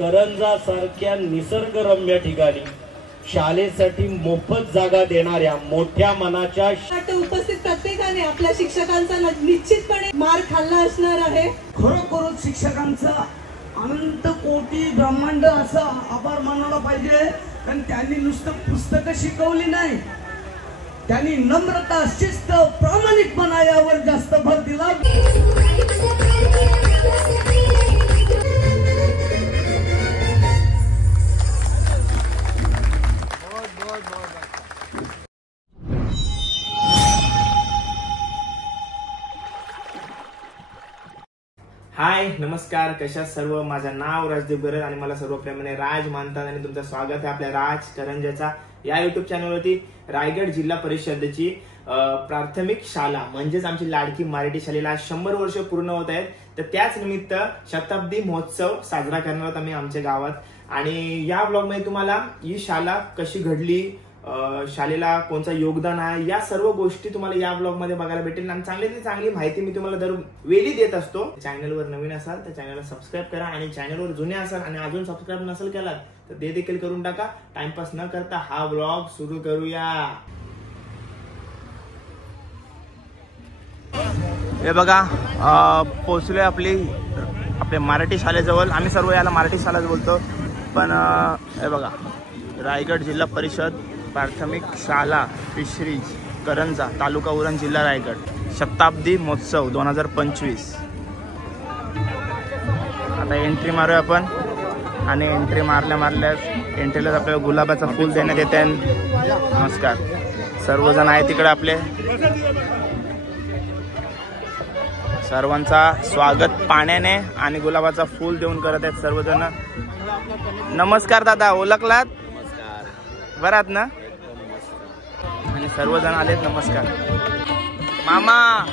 करंजा सारख्या निसर्गरम्य ठिकाणी शाळेसाठी मोफत जागा देणाऱ्या मोठ्या मनाच्या उपस्थित प्रत्येकाने आपल्या शिक्षकांचा निश्चितपणे मार खाल्ला असणार आहे। खरोखरच शिक्षकांचा अनंत कोटी ब्रह्मांड असा आभार मानायला पाहिजे, कारण त्यांनी नुसतं पुस्तकं शिकवली नाही, त्यांनी नम्रता, शिस्त, प्रामाणिकपणा यावर जास्त भर दिला। हाय नमस्कार, कशा सर्व। माझं नाव राजदीप गरज आणि मला सर्व प्रेमाने राज मानतात आणि तुमचं स्वागत आहे आपल्या राज करंजाचा या युट्यूब चॅनलवरती। रायगड जिल्हा परिषदेची प्राथमिक शाळा म्हणजेच आमची लाडकी मराठी शाळेला 100 वर्ष पूर्ण होत आहेत, तर त्याच निमित्त शताब्दी महोत्सव साजरा करणार आहोत आम्ही आमच्या गावात। आणि या ब्लॉग मध्ये तुम्हाला ही शाळा कशी घडली, शाळेला कोणतं योगदान आहे, या सर्व गोष्टी तुम्हाला या ब्लॉग मध्ये बघायला भेटेल आणि चांगली माहिती मी तुम्हाला दरवेळी देत असतो। चॅनलवर नवीन असाल तर चॅनलला सबस्क्राईब करा आणि चॅनलवर जुने असाल आणि अजून सबस्क्राईब नसेल केलात तर ते देखील करून टाका। टाइमपास न करता हा ब्लॉग सुरू करूया। हे बघा पोहोचलोय आपल्या मराठी शाळेजवळ। आम्ही सर्व याला मराठी शाळाच बोलतो, पण हे बघा रायगड जिल्हा परिषद प्राथमिक शाळा फिशरीज करंजा तालुका उरण जिल्हा रायगड शताब्दी महोत्सव 2025। आता एंट्री मारूया आपण आणि एंट्री मारल्या एंट्रीला आपल्याला गुलाबाचं फूल देण्यात येते। नमस्कार, सर्वजण आहेत तिकडे आपले, सर्वांचा स्वागत पाण्याने आणि गुलाबाचा फूल देऊन करत आहेत सर्वजण। नमस्कार दादा, ओळखलात? बरात ना? आणि सर्वजण आलेत। नमस्कार मामा,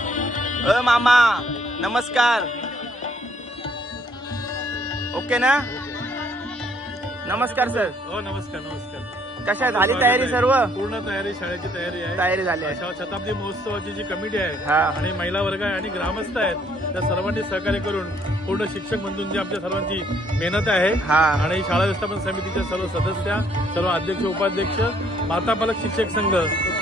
मामा नमस्कार, ओके ना? नमस्कार सर। हो नमस्कार नमस्कार। कशा झाली तयारी? सर्व पूर्ण तयारी, शाळेची तयारी आहे, तयारी झाली आहे। शताब्दी महोत्सवाची जी कमिटी आहे आणि महिला वर्ग आहे आणि ग्रामस्थ आहेत, त्या सर्वांनी सहकार्य करून पूर्ण शिक्षक बंधूंची आमच्या सर्वांची मेहनत आहे आणि शाळा व्यवस्थापन समितीच्या सर्व सदस्य, सर्व अध्यक्ष उपाध्यक्ष, माता पालक शिक्षक संघ,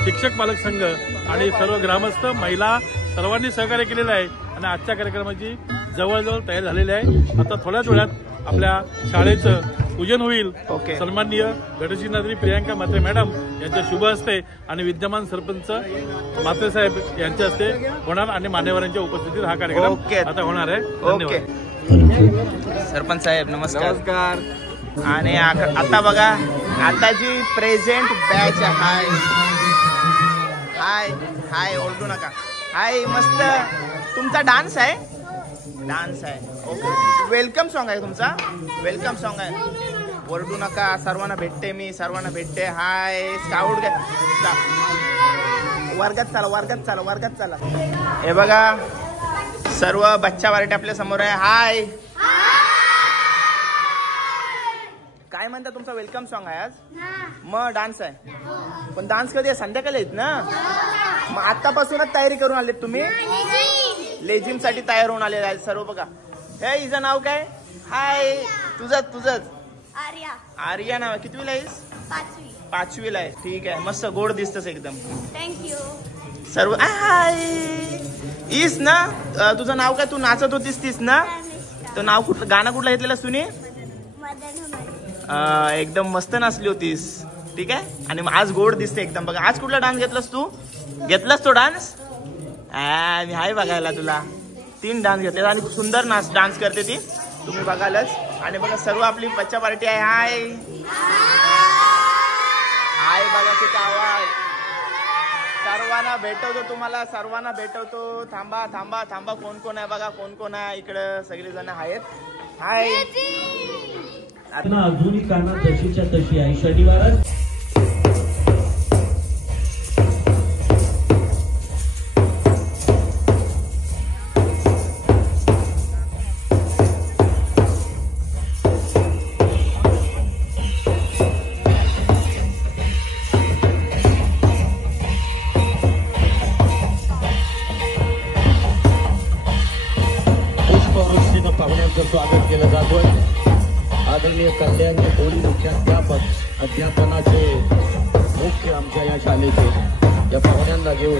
शिक्षक पालक संघ आणि सर्व ग्रामस्थ महिला सर्वांनी सहकार्य केलेलं आहे आणि आजच्या कार्यक्रमाची जवळजवळ तयारी झालेली आहे। आता थोड्याच वेळात आपल्या शाळेचं पूजन होईल। सन्माननीय गटशिनाद्री प्रियांका म्हात्रे मॅडम यांच्या शुभ हस्ते आणि विद्यमान सरपंच म्हात्रे साहेब यांच्या हस्ते होणार आणि मान्यवरांच्या उपस्थितीत हा कार्यक्रम आता होणार आहे। धन्यवाद। सरपंच साहेब नमस्कार। नमस्कार। आणि आता बघा आताची प्रेझेंट बॅच हाय हाय हाय, ओरडू नका। हाय, मस्त तुमचा डान्स आहे, डान्स आहे, ओके। वेलकम सॉन्ग आहे तुमचा, वेलकम सॉन्ग आहे, ओरडू नका। सर्वांना भेटते मी, सर्वांना भेटते। हाय स्काउट, वर्गात चला, वर्गात चला, वर्गात चला। हे बघा सर्व बच्चा वारटे आपल्या समोर आहे। हाय, काय म्हणता? तुमचा वेलकम सॉन्ग आहे आज? मग डान्स आहे, पण डान्स कधी आहे? संध्याकाळी आहेत ना? मग आतापासूनच तयारी करून आलेत तुम्ही? लेझिम साठी तयार होऊन आलेले आहेत सर्व। बघा हे हिचं नाव काय? हाय, तुझंच आर्या। आर्या नाव? कितवीला आहेस? 5वीला आहे। ठीक आहे, मस्त गोड दिसतस एकदम। थँक्यू। सर्व हाय इस ना? तुझं नाव काय? तू नाचत होतीस तीस ना? तो नाव कुठलं, गाणं कुठलं घेतलेलं सुनी? एकदम मस्त नाचली होतीस, ठीक आहे। आणि आज गोड दिसते एकदम। बघा आज कुठला डान्स घेतलास तू? घेतलास तो डान्स? मी हाय बघायला तुला 3 डान्स घेतले आणि सुंदर डान्स करते ती, तुम्ही बघालच। आणि बघा सर्व आपली बच्चा पार्टी आहे। हाय हाय, बघा किती आवाज। सर्वांना भेटवतो, तुम्हाला सर्वांना भेटवतो। थांबा थांबा थांबा, कोण कोण आहे बघा, कोण कोण आहे इकडं? सगळेजण आहेत। हाय, अजूनही काना तशीच्या तशी आहे। शनिवार स्वागत केलं जातोय आदरणीय कल्याण कोळी मुख्याध्यापक अध्यापनाचे मुख्य आमच्या या शाळेचे या पाहुण्यांना घेऊन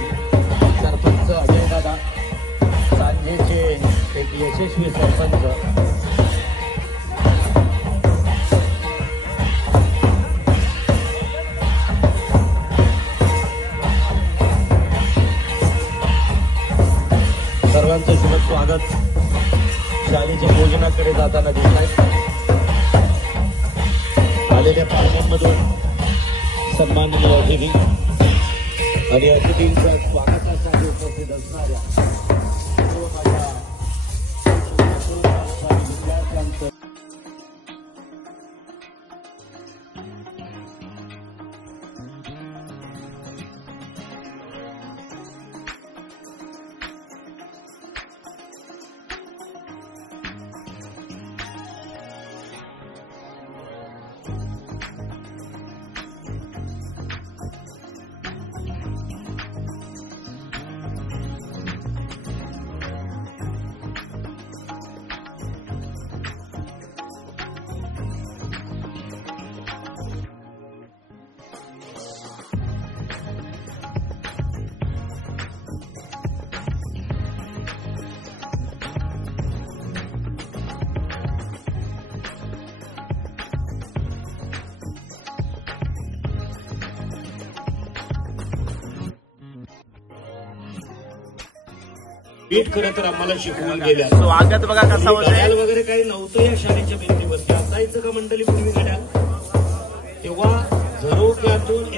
सरपंच अजय दादा सांजेचे एक यशस्वी सरपंच सर्वांचं शुभ स्वागत शाळेच्या भोजनाकडे जाताना दिसत आहे। आलेल्या पाहुण्यांमधून सन्माननीय अतिथी आणि अतिथींच्या स्वागतासाठी उपस्थित असणाऱ्या सर्व माझ्या विद्यार्थ्यांचं पीठ खरं तर आम्हाला शिकवून गेल्या। स्वागत बघा कसं होतं घड्याळ वगैरे काही नव्हतं या शाळेच्या भिंतीवरती। असायचं का मंडळी पूर्वी घड्याळ? तेव्हा झरोक्यातून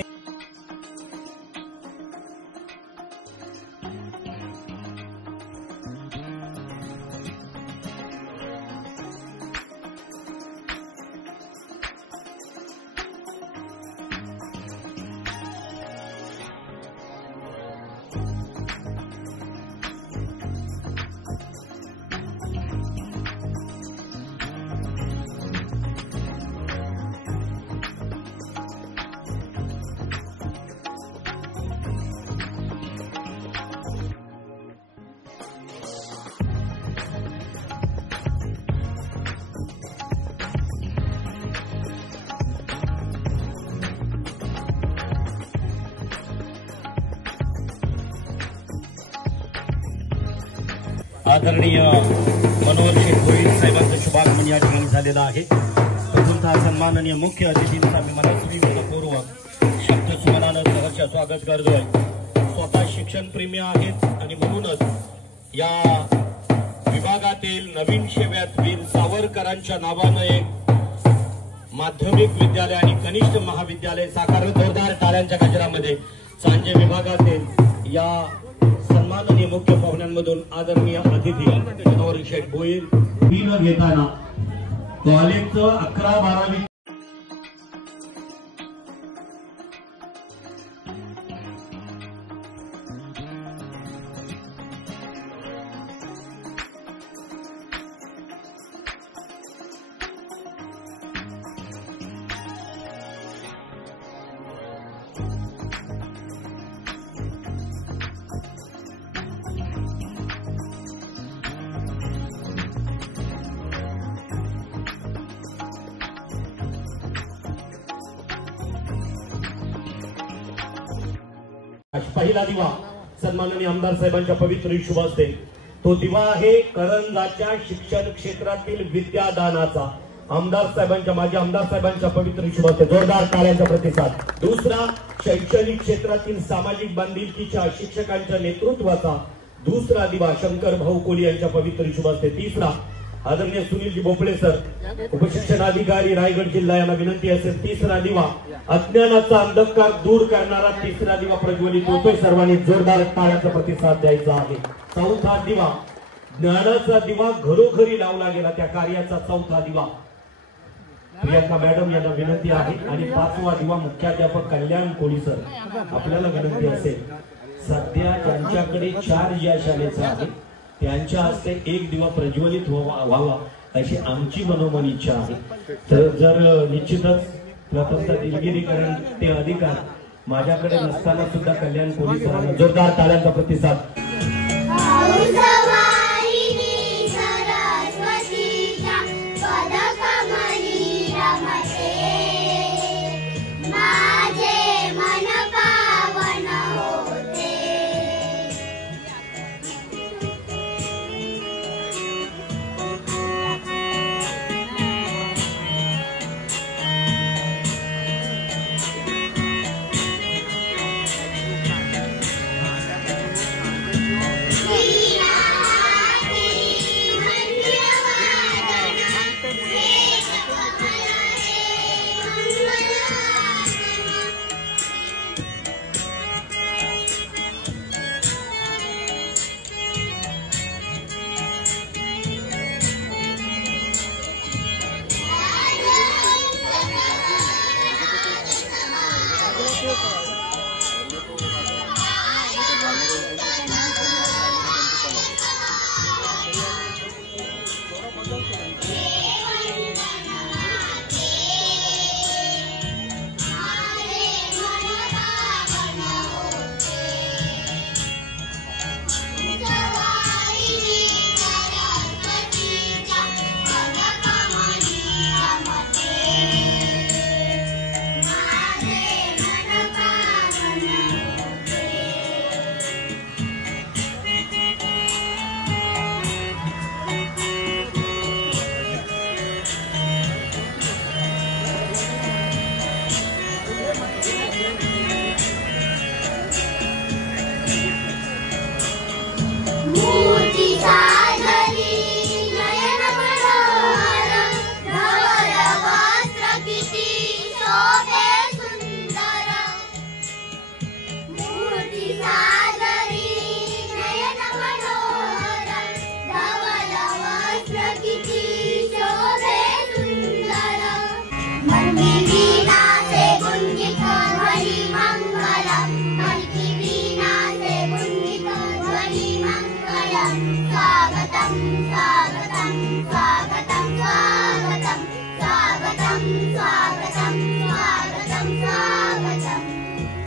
आदरणीय मनोहर शेठ भोईर साहेबांचं शुभागमन या ठिकाणी झालेलं आहे। प्रथमतः सन्माननीय मुख्य अतिथींचा मी मनस्वी मनपूर्वक शब्द सुमनानं सहर्ष स्वागत करतोय। स्वतः शिक्षण प्रेमी आहेत आणि म्हणूनच या विभागातील नवीन सेव्यात वीर सावरकरांच्या नावानं एक माध्यमिक विद्यालय आणि कनिष्ठ महाविद्यालय साकारलं। जोरदार टाळ्यांच्या गजरामध्ये सांजे विभागातील या सन्माननीय मुख्य पाहुण्यांमधून आदरणीय अतिथी मनोहर शेठ भोईर फी न घेताना कॉलेजचं 11-12 पहिला दिवा सन्माननीय आमदार साहेबांच्या पवित्र शुभ हस्ते तो दिवा आहे करंजाच्या शिक्षण क्षेत्रातील विद्यादानाचा। आमदार साहेबांच्या माजी आमदार साहेबांच्या पवित्र शुभ हस्ते जोरदार टाळ्यांचा प्रतिसाद। दुसरा शैक्षणिक क्षेत्रातील सामाजिक बांधिलकीच्या शिक्षकांच्या नेतृत्वाचा दुसरा दिवा शंकर भाऊ कोली यांच्या पवित्र शुभ हस्ते। तिसरा आदरणीय सुनीलजी भोपळे सर उपशिक्षण अधिकारी रायगड जिल्हा यांना विनंती असेल तिसरा दिवा अज्ञानाचा अंधकार दूर करणारा तिसरा दिवा प्रज्वलित होतोय। सर्वांनी जोरदार टाळ्यांचा प्रतिसाद द्यायचा आहे। चौथा दिवा ज्ञानाचा दिवा घरोघरी लावला गेला त्या कार्याचा चौथा दिवा प्रियंका मॅडम यांना विनंती आहे। आणि पाचवा दिवा मुख्याध्यापक कल्याण कोळी सर आपल्याला विनंती असेल सध्या ज्यांच्याकडे 4 ज्या शाळेचा आहे त्यांच्या हस्ते एक दिवा प्रज्वलित व्हावा अशी आमची मनोमन इच्छा आहे। तर जर निश्चितच प्रथमतः दिलगिरीकरण ते अधिकार माझ्याकडे नसताना सुद्धा कल्याण कोळी सरांना जोरदार टाळ्यांचा प्रतिसाद। सरस्वतीच्या पदकमणी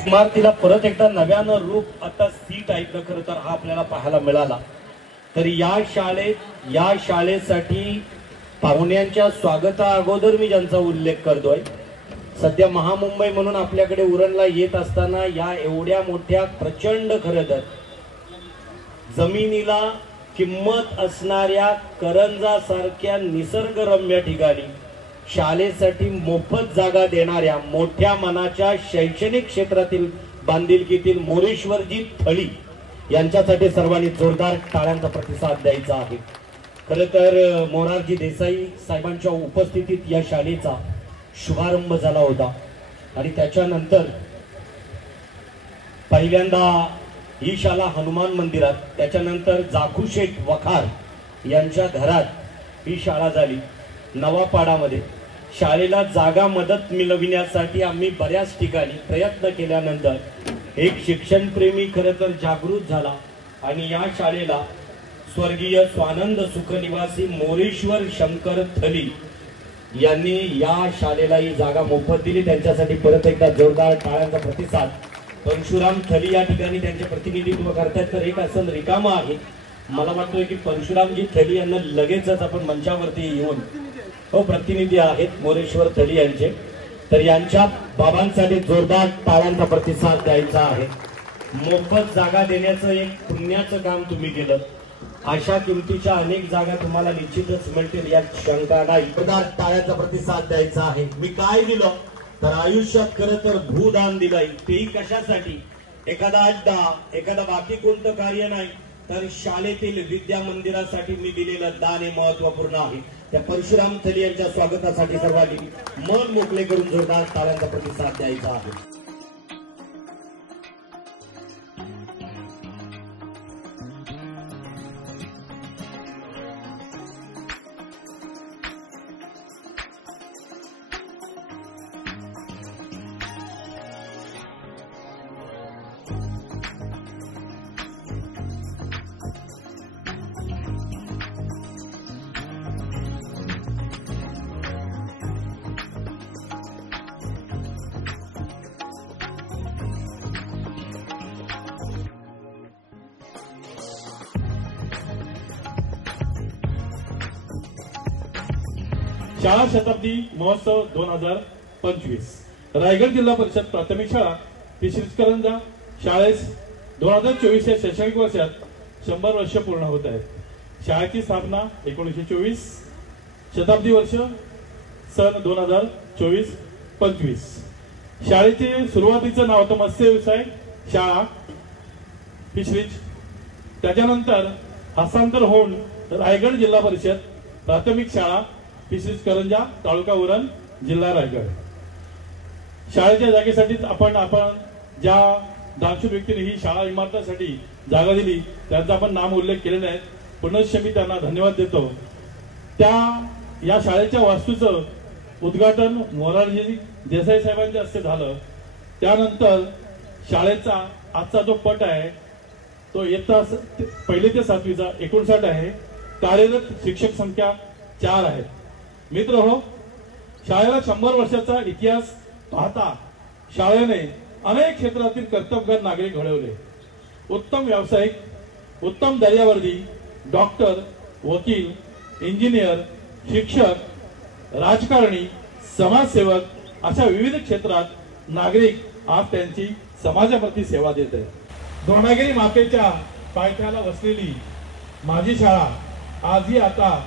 इमारतीला परत एकदा नव्यानं रूप आता सी टाईप खरं तर हा आपल्याला पाहायला मिळाला. तर या शाळेसाठी पाहुण्यांच्या स्वागता अगोदर मी ज्यांचा उल्लेख करतोय, सध्या महामुंबई म्हणून आपल्याकडे उरणला येत असताना या एवढ्या मोठ्या प्रचंड खरं तर जमिनीला किंमत असणाऱ्या करंजासारख्या निसर्गरम्य ठिकाणी शाळेसाठी मोफत जागा देणाऱ्या मोठ्या मनाच्या शैक्षणिक क्षेत्रातील बांधिलकीतील मोरेश्वरजी थळी यांच्यासाठी सर्वांनी जोरदार टाळ्यांचा प्रतिसाद द्यायचा आहे. खरं तर मोरारजी देसाई साहेबांच्या उपस्थितीत या शाळेचा शुभारंभ झाला होता आणि त्याच्यानंतर पहिल्यांदा ही शाळा हनुमान मंदिरात, त्याच्यानंतर जाखूशेठ वखार यांच्या घरात ही शाळा झाली. नवापाडामध्ये शाळेला जागा मदत मिळविण्यासाठी आम्ही बऱ्याच ठिकाणी प्रयत्न केल्यानंतर एक शिक्षणप्रेमी खरं तर जागृत झाला आणि या शाळेला स्वर्गीय स्वानंद सुखनिवासी मोरेश्वर शंकर थली यांनी या शाळेला ही जागा मोफत दिली. त्यांच्यासाठी परत एकदा जोरदार टाळ्यांचा प्रतिसाद. परशुराम थली या ठिकाणी त्यांचे प्रतिनिधित्व करतात. तर एक असं रिकामा आहे, मला वाटतोय की परशुरामजी थली यांना लगेचच आपण मंचावरती येऊन प्रतिनिधी आहेत मोरेश्वर थली यांचे, तर यांच्या बाबांसाठी जोरदार टाळ्यांचा प्रतिसाद द्यायचा आहे. मोफत जागा देण्याचं एक पुण्याचं काम तुम्ही केलं. अशा किमतीच्या अनेक जागा तुम्हाला निश्चितच मिळतील यात शंका नाही. जोरदार टाळ्यांचा प्रतिसाद द्यायचा आहे. मी काय दिलं तर आयुष्यात खरं तर भूदान दिलंय. तेही कशासाठी? एखादा अड्डा, एखादा बाकी कोणतं कार्य नाही, तर शाळेतील विद्या मंदिरासाठी मी दिलेलं दान हे महत्वपूर्ण आहे. त्या परशुराम थली यांच्या स्वागतासाठी सर्वांनी मन मोकळे करून जोरदार टाळ्यांचा प्रतिसाद द्यायचा आहे. शाळा शताब्दी महोत्सव 2025 रायगड जिल्हा परिषद प्राथमिक शाळा पिशरीज करंजा शाळेस 2024 या शैक्षणिक वर्षात 100 वर्ष पूर्ण होत आहेत. शाळेची स्थापना 1924, शताब्दी वर्ष सन 2024-25. शाळेचे सुरुवातीचं नाव होतं मत्स्य व्यवसाय शाळा पिशरीज. त्याच्यानंतर हस्तांतर होऊन रायगड जिल्हा परिषद प्राथमिक शाळा पिशरीज करंजा तालुका उरण जिल्हा रायगड. शाळेच्या जागेसाठीच आपण ज्या दानशूर व्यक्तीने ही शाळा इमारतीसाठी जागा दिली त्यांचा आपण नाम उल्लेख केलेला आहे. पुनश्च मी त्यांना धन्यवाद देतो. या शाळेच्या वास्तूचं उद्घाटन मोरारजी देसाई साहेबांच्या हस्ते झालं. त्यानंतर शाळेचा आजचा जो पट आहे तो इयत्ता 1 ते 7वीचा 59 आहे. कार्यरत शिक्षक संख्या 4 आहे. मित्र हो, शाळेला 100 वर्षाचा इतिहास पाहता शाळेने अनेक क्षेत्रातील कर्तबगार नागरिक घडवले. उत्तम व्यावसायिक, उत्तम दर्जावर्दी, डॉक्टर, वकील, इंजिनियर, शिक्षक, राजकारणी, समाजसेवक अशा विविध क्षेत्रात नागरिक आज त्यांची समाजाप्रती सेवा देत आहेत. द्रोणागिरी मातेच्या पायथ्याला वसलेली माझी शाळा आजही आता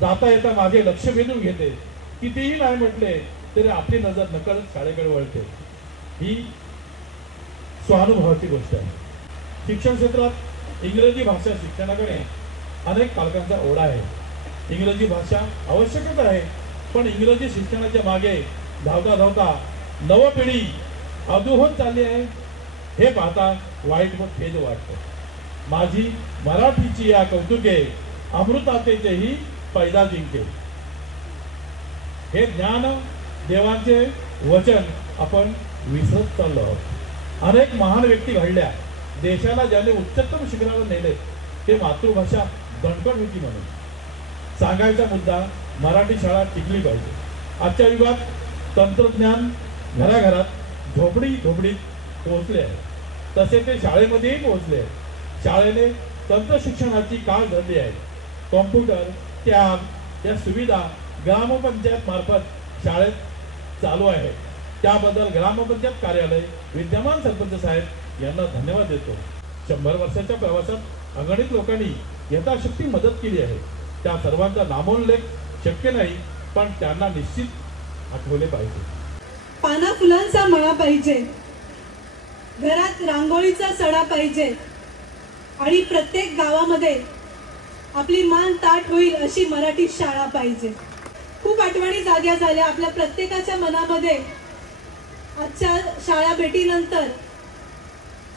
जाता येता माझे लक्ष वेधून घेते. कितीही नाही म्हटले तरी आपली नजर नकळत शाळेकडे वळते. ही स्वानुभवाची गोष्ट आहे. शिक्षण क्षेत्रात इंग्रजी भाषा शिक्षणाकडे अनेक पालकांचा ओढा आहे. इंग्रजी भाषा आवश्यकच आहे, पण इंग्रजी शिक्षणाच्या मागे धावता धावता नवपिढी अधूहोत चालली आहे हे पाहता वाईट व खेद वाटतं. माझी मराठीची या कौतुके अमृतातेही पैदा जिंके. हे ज्ञान देवांचे वचन आपण विसरत चाललो आहोत. अनेक महान व्यक्ती घडल्या, देशाला ज्याने उच्चतम शिखरावर नेले ते मातृभाषा दणकट होती म्हणून. सांगायचा मुद्दा, मराठी शाळा टिकली पाहिजे. आजच्या युगात तंत्रज्ञान घराघरात झोपडीत पोहोचले आहे, तसे ते शाळेमध्येही पोहोचले आहे. शाळेने तंत्र शिक्षणाची काळ धरली आहे. कॉम्प्युटर, टॅब या सुविधा ग्रामपंचायत मार्फत शाळेत चालू आहे. त्याबद्दल ग्रामपंचायत कार्यालय, विद्यमान सरपंच साहेब यांना धन्यवाद देतो. 100 वर्षाच्या प्रवासात अगणित लोकांनी यथाशक्ती मदत केली आहे. त्या सर्वांचा नामोल्लेख शक्य नाही, पण त्यांना निश्चित आठवले पाहिजे. पाना फुलांचा मळा पाहिजे, घरात रांगोळीचा सडा पाहिजे आणि प्रत्येक गावामध्ये आपली मान ताठ होईल अशी मराठी शाळा पाहिजे. खूप आठवणी जाग्या झाल्या आपल्या प्रत्येकाच्या मनामध्ये. आजच्या शाळा भेटीनंतर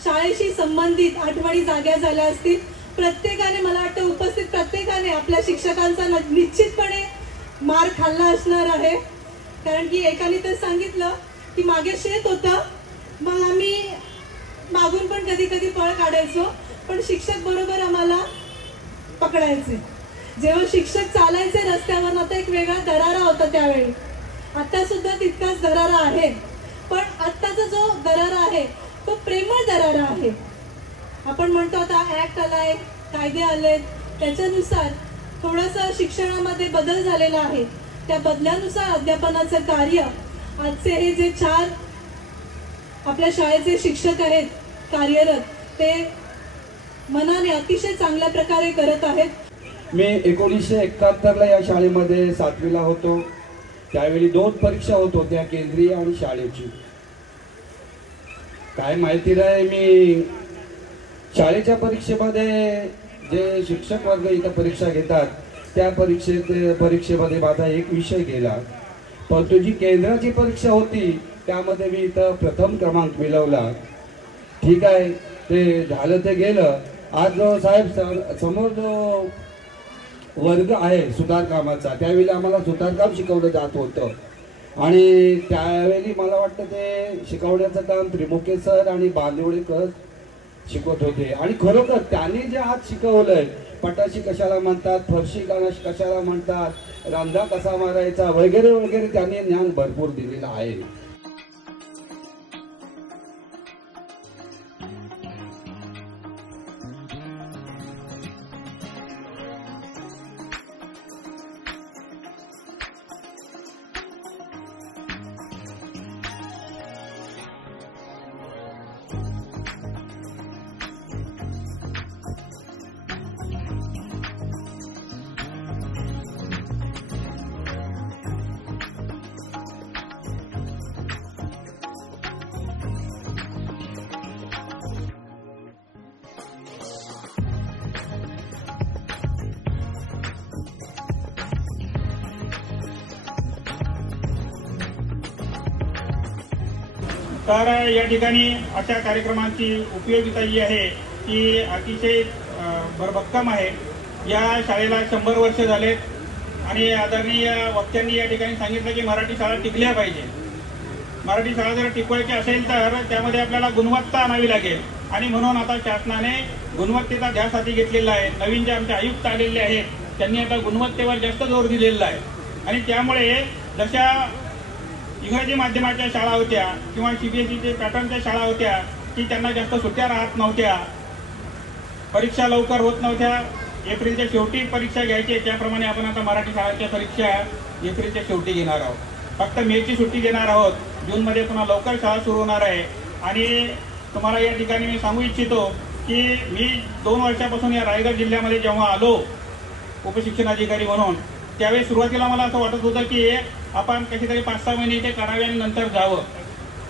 शाळेशी संबंधित आठवणी जाग्या झाल्या असतील. प्रत्येकाने, मला वाटतं उपस्थित प्रत्येकाने आपल्या शिक्षकांचा निश्चितपणे मार खाल्ला असणार आहे. कारण की एकाने तर सांगितलं की मागे शेत होतं, मग आम्ही मागून पण कधी कधी पळ काढायचो, पण शिक्षक बरोबर आम्हाला पकडायचे. जेव्हा शिक्षक चालायचे रस्त्यावर, आता एक वेगळा दरारा होता त्यावेळी. आता सुद्धा तितकाच दरारा आहे, पण आत्ताचा जो दरारा आहे तो प्रेमळ दरारा आहे. आपण म्हणतो आता ऍक्ट आलाय, कायदे आले, त्याच्यानुसार थोडासा शिक्षणामध्ये बदल झालेला आहे. त्या बदलानुसार अध्यापनाचं कार्य आजचे हे जे 4 आपल्या शाळेचे शिक्षक आहेत कार्यरत, ते मनाने अतिशय चांगल्या प्रकारे करत आहेत. मी 1971ला या शाळेमध्ये 7वीला होतो. त्यावेळी 2 परीक्षा होत होत्या, केंद्रीय आणि शाळेची. काय माहिती नाही, मी शाळेच्या परीक्षेमध्ये जे शिक्षक वर्ग इथं परीक्षा घेतात त्या परीक्षेमध्ये माझा एक विषय गेला. परंतु जी केंद्राची परीक्षा होती त्यामध्ये मी इथं प्रथम क्रमांक मिळवला. ठीक आहे, ते झालं ते गेलं. आज जो साहेब समोर जो वर्ग आहे सुतारकामाचा, त्यावेळी आम्हाला सुतारकाम शिकवलं जात होतं. आणि त्यावेळी मला वाटतं ते शिकवण्याचं काम त्रिमुखे सर आणि बांदिवडेकर शिकवत होते. आणि खरोखर त्यांनी जे आज शिकवलंय, पटाशी कशाला म्हणतात, फरशी कशाला म्हणतात, रांधा कसा मारायचा वगैरे वगैरे, त्यांनी ज्ञान भरपूर दिलेलं आहे. तर या ठिकाणी अशा कार्यक्रमांची उपयोगिता जी आहे ती अतिशय भरभक्कम आहे. या शाळेला 100 वर्ष झालेत आणि आदरणीय वक्त्यांनी या ठिकाणी सांगितलं की मराठी शाळा टिकल्या पाहिजे. मराठी शाळा जर टिकवायची असेल तर त्यामध्ये आपल्याला गुणवत्ता आणावी लागेल आणि म्हणून आता शासनाने गुणवत्तेचा ध्यास हाती घेतलेला आहे. नवीन जे आमचे आयुक्त आलेले आहेत त्यांनी आता गुणवत्तेवर जास्त जोर दिलेला आहे आणि त्यामुळे जशा इंग्रजी माध्यमाच्या शाळा होत्या किंवा CBSE पॅटर्नच्या शाळा होत्या की त्यांना जास्त सुट्ट्या राहत नव्हत्या, परीक्षा लवकर होत नव्हत्या, एप्रिलच्या शेवटी परीक्षा घ्यायची. त्याप्रमाणे आपण आता मराठी शाळांच्या परीक्षा एप्रिलच्या शेवटी घेणार आहोत. फक्त मेची सुट्टी देणार आहोत. जूनमध्ये पुन्हा लवकर शाळा सुरू होणार आहे. आणि तुम्हाला या ठिकाणी मी सांगू इच्छितो की मी 2 वर्षापासून या रायगड जिल्ह्यामध्ये जेव्हा आलो उपशिक्षणाधिकारी म्हणून, त्यावेळी सुरुवातीला मला असं वाटत होतं की आपण कशीतरी 5-6 महिने इथे करावे आणि नंतर जावं.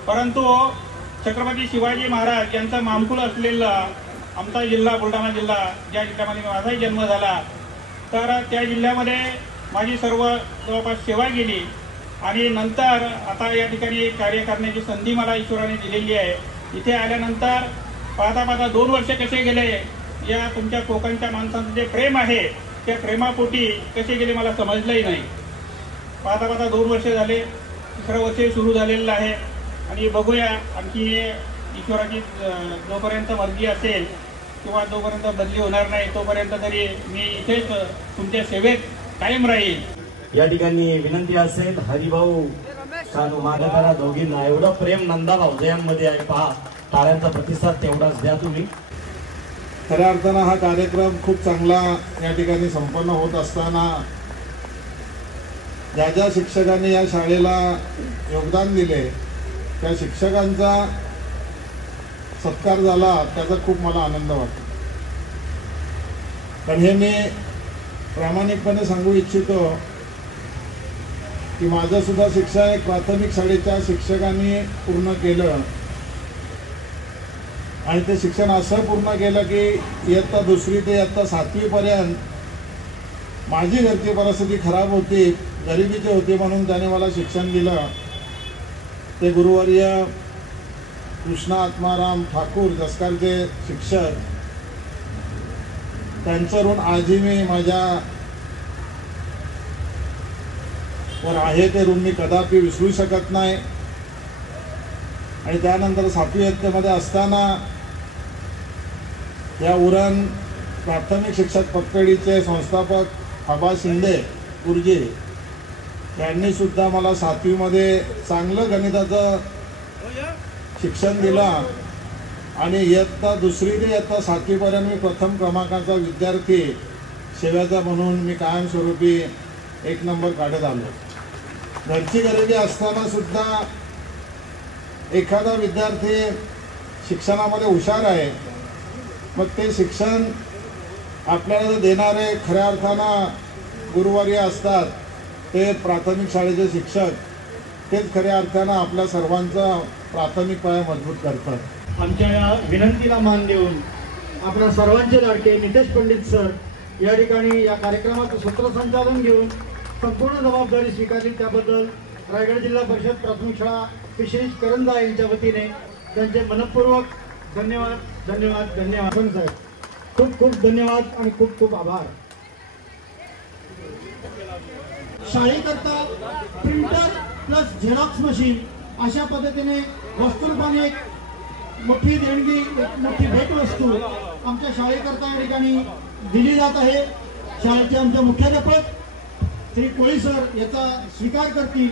परंतु छत्रपती शिवाजी महाराज यांचा मामकुळ असलेला आमचा जिल्हा बुलढाणा जिल्हा, ज्या जिल्ह्यामध्ये माझाही जन्म झाला, तर त्या जिल्ह्यामध्ये माझी सर्व जवळपास सेवा गेली आणि नंतर आता या ठिकाणी कार्य करण्याची संधी मला ईश्वराने दिलेली आहे. इथे आल्यानंतर पाहता पाहता 2 वर्ष कसे गेले, या तुमच्या कोकणच्या माणसांचं जे प्रेम आहे त्या प्रेमापोटी कसे गेले मला समजलंही नाही. पाहता पाहता 2 वर्ष झाले, 3रं वर्ष सुरू झालेलं आहे आणि बघूया आणखी ईश्वराची जोपर्यंत मर्जी असेल किंवा जोपर्यंत बदली होणार नाही तोपर्यंत तरी मी इथेच तुमच्या सेवेत कायम राहील. या ठिकाणी विनंती असेल, हरिभाऊ शानू मागे करा दोघींना. एवढं प्रेम नंदा भाऊजयांमध्ये आहे, पहा टाळ्यांचा प्रतिसाद तेवढाच द्या तुम्ही. खऱ्या अर्थानं हा कार्यक्रम खूप चांगला या ठिकाणी संपन्न होत असताना ज्या ज्या शिक्षकांनी या शाळेला योगदान दिले त्या शिक्षकांचा सत्कार झाला त्याचा खूप मला आनंद वाटतो. पण हे मी प्रामाणिकपणे सांगू इच्छितो की माझं सुद्धा शिक्षण एक प्राथमिक शाळेच्या शिक्षकांनी पूर्ण केलं आणि ते शिक्षण असं पूर्ण केलं की इयत्ता 2री ते इयत्ता 7वी पर्यंत माझी घरची परिस्थिती खराब होती, गरिबीची होती, म्हणून त्याने मला शिक्षण दिलं. ते गुरुवर्य कृष्णा आत्माराम ठाकूर जसकारचे शिक्षक, त्यांचं ऋण आजही मी माझ्या वर आहे. ते ऋण मी कदापि विसरू शकत नाही. आणि त्यानंतर 7वी इयत्तेमध्ये असताना या उरण प्राथमिक शिक्षक पतपेढीचे संस्थापक आबा शिंदे गुरुजी यांनी सुद्धा मला 7वीमध्ये चांगलं गणिताचं शिक्षण दिलं आणि इयत्ता 2री ते इयत्ता 7वी पर्यंत मी प्रथम क्रमांकाचा विद्यार्थी सेवेचा म्हणून मी कायमस्वरूपी 1 नंबर काढत आलो. घरची गरिबी असताना सुद्धा एखादा विद्यार्थी शिक्षणामध्ये हुशार आहे, मग ते शिक्षण आपल्याला देणारे खऱ्या अर्थानं गुरुवर्य असतात. ते प्राथमिक शाळेचे शिक्षक तेच खऱ्या अर्थानं आपल्या सर्वांचा प्राथमिक पाया मजबूत करतात. आमच्या या विनंतीला मान देऊन आपल्या सर्वांचे लाडके नितेश पंडित सर या ठिकाणी या कार्यक्रमाचं सूत्रसंचालन घेऊन संपूर्ण जबाबदारी स्वीकारली, त्याबद्दल रायगड जिल्हा परिषद प्राथमिक शाळा फिशरीज करंजा यांच्या वतीने त्यांचे मनपूर्वक धन्यवाद धन्यवाद धन्यवाद. साहेब खूप खूप धन्यवाद आणि खूप खूप आभार. शाळेकरता प्रिंटर प्लस झेरॉक्स मशीन अशा पद्धतीने वस्तुरूपाने एक मोठी देणगी, एक मोठी भेटवस्तू आमच्या शाळेकरता या ठिकाणी दिली जात आहे. शाळेचे आमचे मुख्याध्यापक श्री कोळी सर याचा स्वीकार करतील.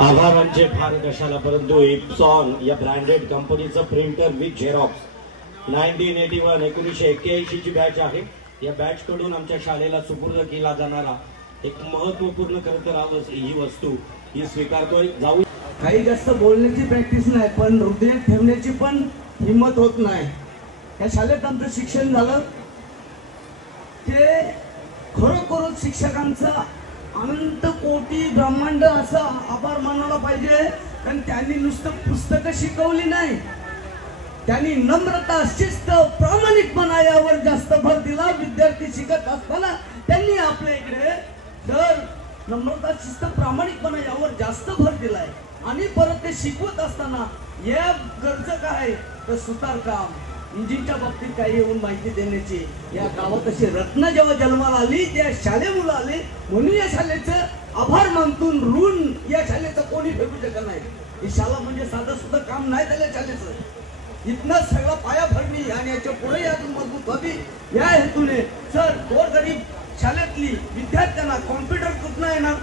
आभारांचे फार कशाला, परंतु इप्सॉन या ब्रँडेड कंपनीचं प्रिंटर विथ झेरॉक्स 1981 ची बॅच आहे. या बॅच कडून आमच्या शाळेला सुपूर्द केला जाणारा एक महत्वपूर्ण खरं तर ही वस्तू ही स्वीकारतोय. जाऊ काही जास्त बोलण्याची प्रॅक्टिस नाही, पण हृदय ठेवण्याची पण हिंमत होत नाही. या शाळेत आमचं शिक्षण झालं ते खरोखरच शिक्षकांचा अनंत कोटी ब्रह्मांड असा आभार मानायला पाहिजे. कारण त्यांनी नुसतं पुस्तकं शिकवली नाही, त्यांनी नम्रता, शिस्त, प्रामाणिकपणा यावर जास्त भर दिला. विद्यार्थी शिकत असताना त्यांनी आपल्या इकडे तर नम्रता, शिस्त, प्रामाणिकपणा यावर जास्त भर दिलाय. आणि परत ते शिकवत असताना या गरज काय तर सुतारकाम, इंजिनच्या बाबतीत काही येऊन माहिती देण्याची. या गावात अशी रत्न जेव्हा जन्माला आली त्या शाळे मुलं आली, म्हणून या शाळेचं आभार मानतून ऋण या शाळेचं कोणी फेकू शकत नाही. ही शाळा म्हणजे साधं सुद्धा काम नाही झालं शाळेचं. इथनं सगळं पाया भरणी आणि याच्या पुढे अजून मजबूत व्हावी या हेतूने सर गोरगरीब शाळेतली विद्यार्थ्यांना कॉम्प्युटर कुठनं येणार.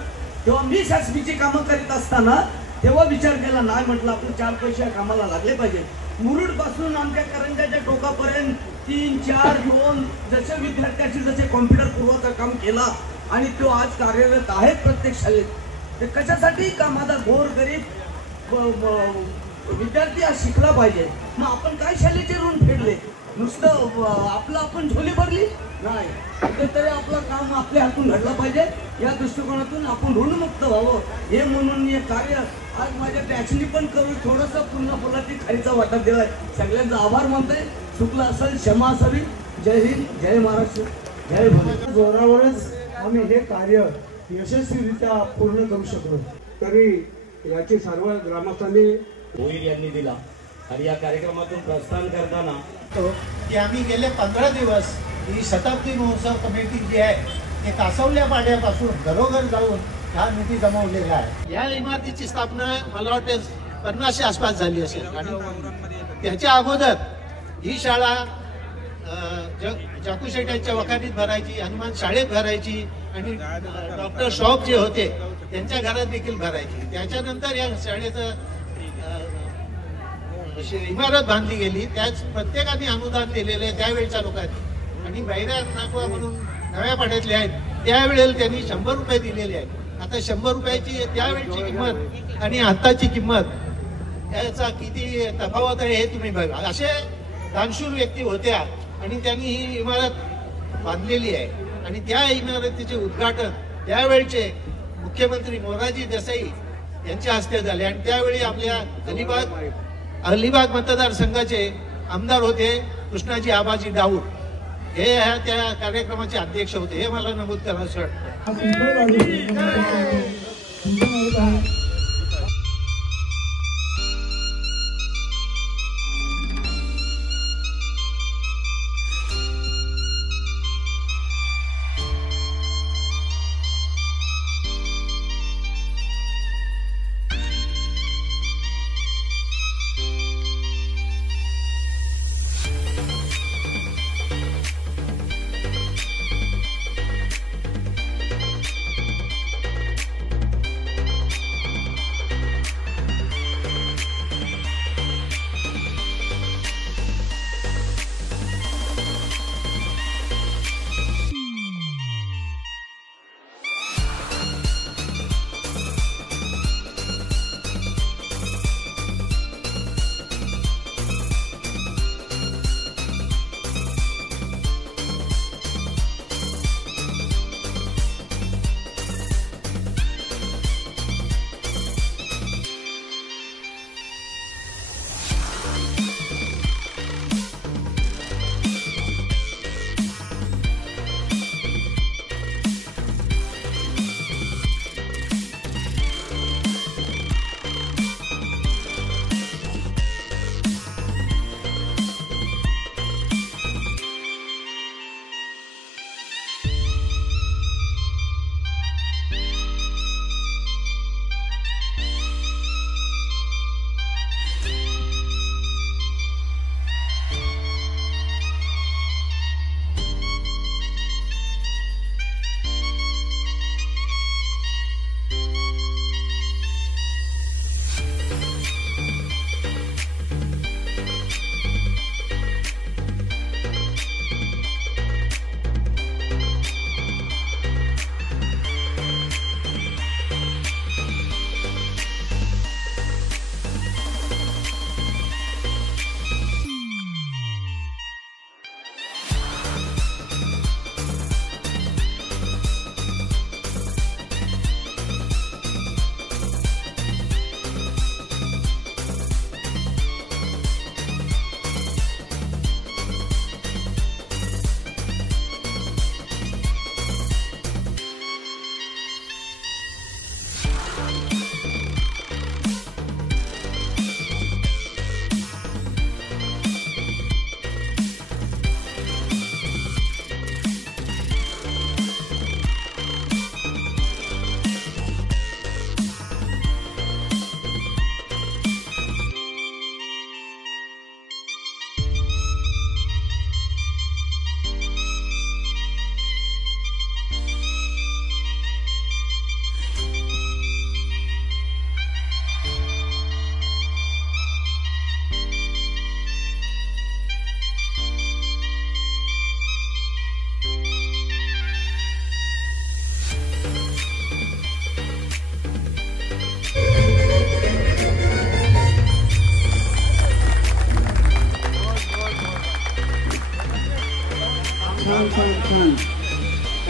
तेव्हा मी शासकीची कामं करीत असताना तेव्हा विचार केला, नाही म्हटलं आपण 4 पैसे कामाला लागले पाहिजे. मुरुड पासून आमच्या करंजाच्या टोकापर्यंत 3, 4, 2 जसे विद्यार्थ्याशी जसे कॉम्प्युटर पुरवाचं काम केला आणि तो आज कार्यरत आहे प्रत्येक शाळेत. ते कशासाठी का माझा गोरगरीब विद्यार्थी आज शिकला पाहिजे. मग आपण काय शाळेचे ऋण फेडले, नुसतं आपलं आपण झोली भरली नाही, कुठेतरी आपलं काम आपल्या हातून घडलं पाहिजे. या दृष्टिकोनातून आपण ऋणमुक्त व्हावं हे म्हणून हे कार्य आज माझ्या टॅक्सनी पण करू थोडंसं पूर्ण फुलाची खारीचा वाटा दिलाय. सगळ्यांचा आभार मानतोय. चुकलं असेल क्षमा असावी. जय हिंद, जय महाराष्ट्र, जय भारत. जोरावरच आम्ही हे कार्य यशस्वीरित्या पूर्ण करू शकलो. तरी याची सर्व ग्रामस्थांनी भोईर यांनी दिला. आणि या कार्यक्रमातून प्रस्थान करताना की आम्ही गेले 15 दिवस ही शताब्दी महोत्सव कमिटी जी आहे ते कासवल्या पाड्यापासून घरोघर जाऊन हा निधी जमवलेला आहे. या इमारतीची स्थापना मला वाटते 50च्या आसपास झाली असेल आणि त्याच्या अगोदर ही शाळा जाकू शेट यांच्या वखारीत भरायची, हनुमान शाळेत भरायची आणि डॉक्टर शॉप जे होते त्यांच्या घरात देखील भरायची. त्याच्यानंतर या शाळेचं इमारत बांधली गेली. त्याच प्रत्येकाने अनुदान दिलेलं आहे त्यावेळच्या लोकांनी. आणि बैरा नागवा म्हणून नव्या पाड्यातले आहेत, त्यावेळेला त्यांनी 100 रुपये दिलेले आहेत. आता 100 रुपयाची त्यावेळची किंमत आणि आताची किंमत याचा किती तफावत आहे हे तुम्ही बघा. असे दानशूर व्यक्ती होत्या आणि त्यांनी ही इमारत बांधलेली आहे. आणि त्या इमारतीचे उद्घाटन त्यावेळचे मुख्यमंत्री मोरारजी देसाई यांच्या हस्ते झाले. आणि त्यावेळी आपल्या अलिबाग मतदारसंघाचे आमदार होते कृष्णाजी आबाजी डाऊर, हे त्या कार्यक्रमाचे अध्यक्ष होते. हे मला नमूद करायचं वाटतं.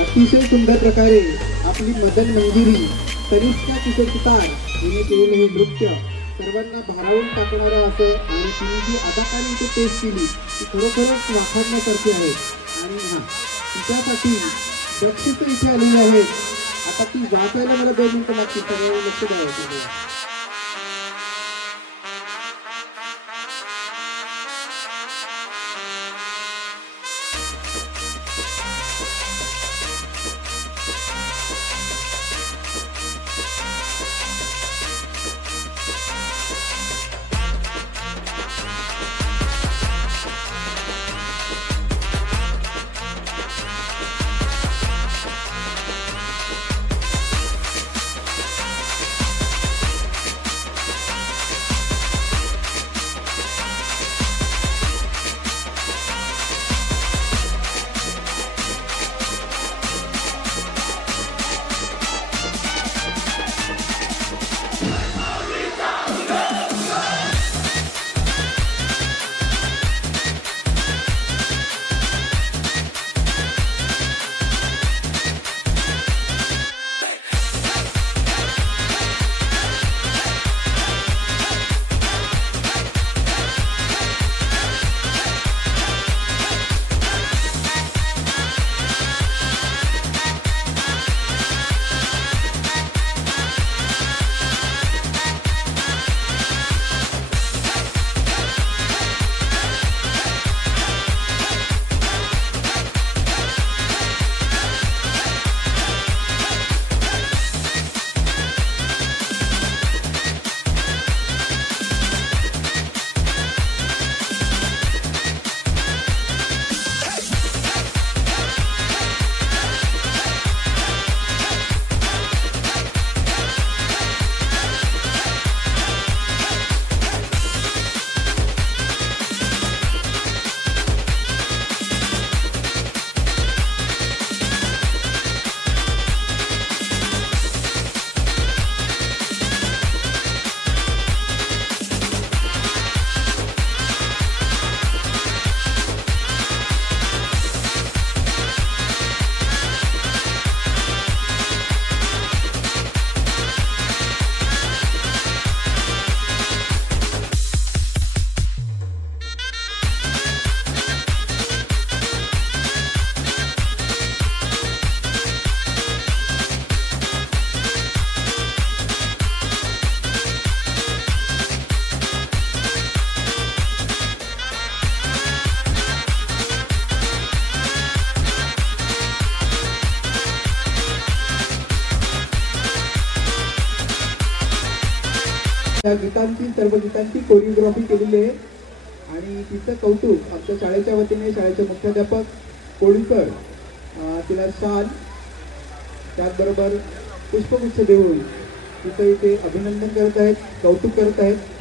अतिशय सुंदर प्रकारे आपली मदन मंजिरी तनिष्का किशोर सुतार यांनी केलेले हे नृत्य सर्वांना भारावून टाकणारं असं आणि तिने जी अदाकारी इथे पेश केली ती खरोखरच वाखाणण्यासारखी आहे. आणि तिच्यासाठी बक्षीस इथे आलेली आहेत. आता ती वाचायला मला 2 मिनिटं लागतील. सगळ्यांना लक्ष द्यावं. त्या गीतांची सर्व गीतांची कोरिओग्राफी केलेली आहे आणि तिचं कौतुक आमच्या शाळेच्या वतीने शाळेचे मुख्याध्यापक कोळीकर तिला शाल त्याचबरोबर पुष्पगुच्छ देऊन तिचं इथे अभिनंदन करत आहेत, कौतुक करत आहेत.